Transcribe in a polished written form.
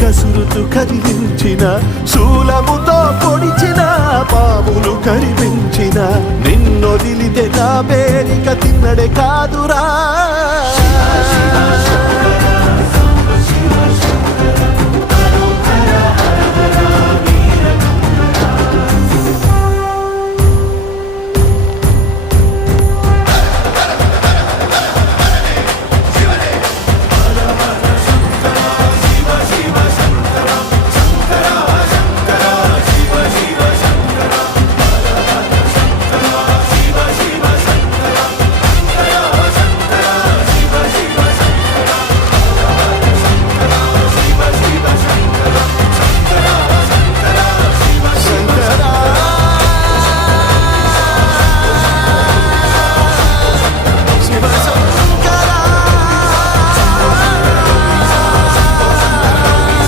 కసురుతూ కదిలించిన శూలముతో పొడిచిన పాములు కరిపించిన నిన్నొదిలితే నా పేరిక తిన్నడే కాదురా.